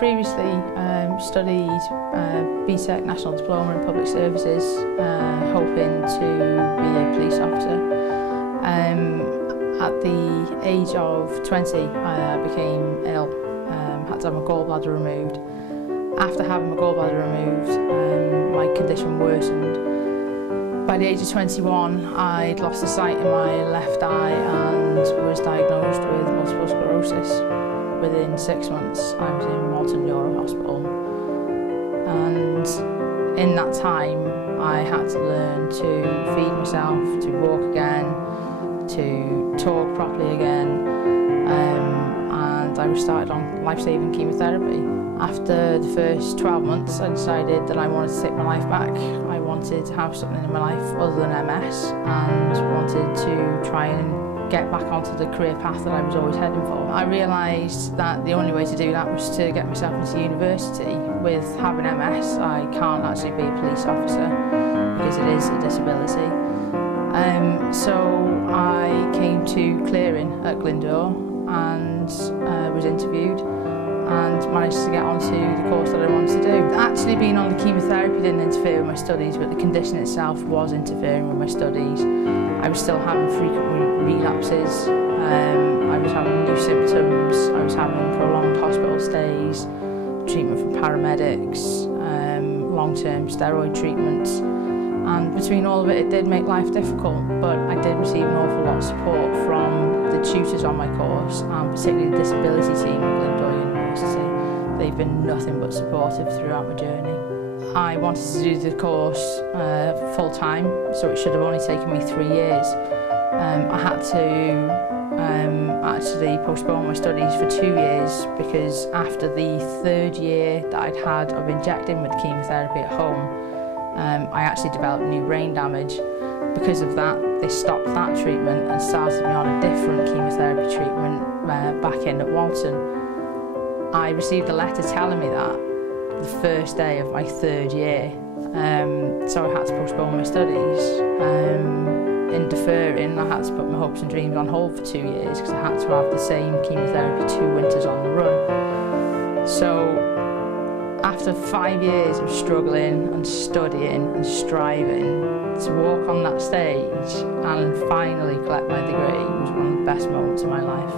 previously studied BTEC National Diploma in Public Services, hoping to be a police officer. At the age of 20, I became ill, had to have my gallbladder removed. After having my gallbladder removed, my condition worsened. By the age of 21, I'd lost the sight in my left eye and was diagnosed with multiple sclerosis. Within 6 months, I was in Walton Neuro Hospital, and in that time, I had to learn to feed myself, to walk again, to talk properly again, and I was started on life-saving chemotherapy. After the first 12 months, I decided that I wanted to take my life back. I wanted to have something in my life other than MS, and wanted to try and get back onto the career path that I was always heading for. I realised that the only way to do that was to get myself into university. With having MS, I can't actually be a police officer because it is a disability. So I came to clearing at Glyndwr and was interviewed and managed to get onto the course that I wanted to do. Actually being on the chemotherapy didn't interfere with my studies, but the condition itself was interfering with my studies. I was still having frequent relapses, I was having new symptoms, I was having prolonged hospital stays, treatment from paramedics, long-term steroid treatments. And between all of it, it did make life difficult, but I did receive an awful lot of support from the tutors on my course, and particularly the disability team at Glyndwr University. They've been nothing but supportive throughout my journey. I wanted to do the course full-time, so it should have only taken me 3 years. I had to actually postpone my studies for 2 years because after the 3rd year that I'd had of injecting with chemotherapy at home, I actually developed new brain damage. Because of that, they stopped that treatment and started me on a different chemotherapy treatment back in at Walton. I received a letter telling me that the first day of my 3rd year, so I had to postpone my studies. In deferring, I had to put my hopes and dreams on hold for 2 years because I had to have the same chemotherapy 2 winters on the run. So after 5 years of struggling and studying and striving, to walk on that stage and finally collect my degree was one of the best moments of my life.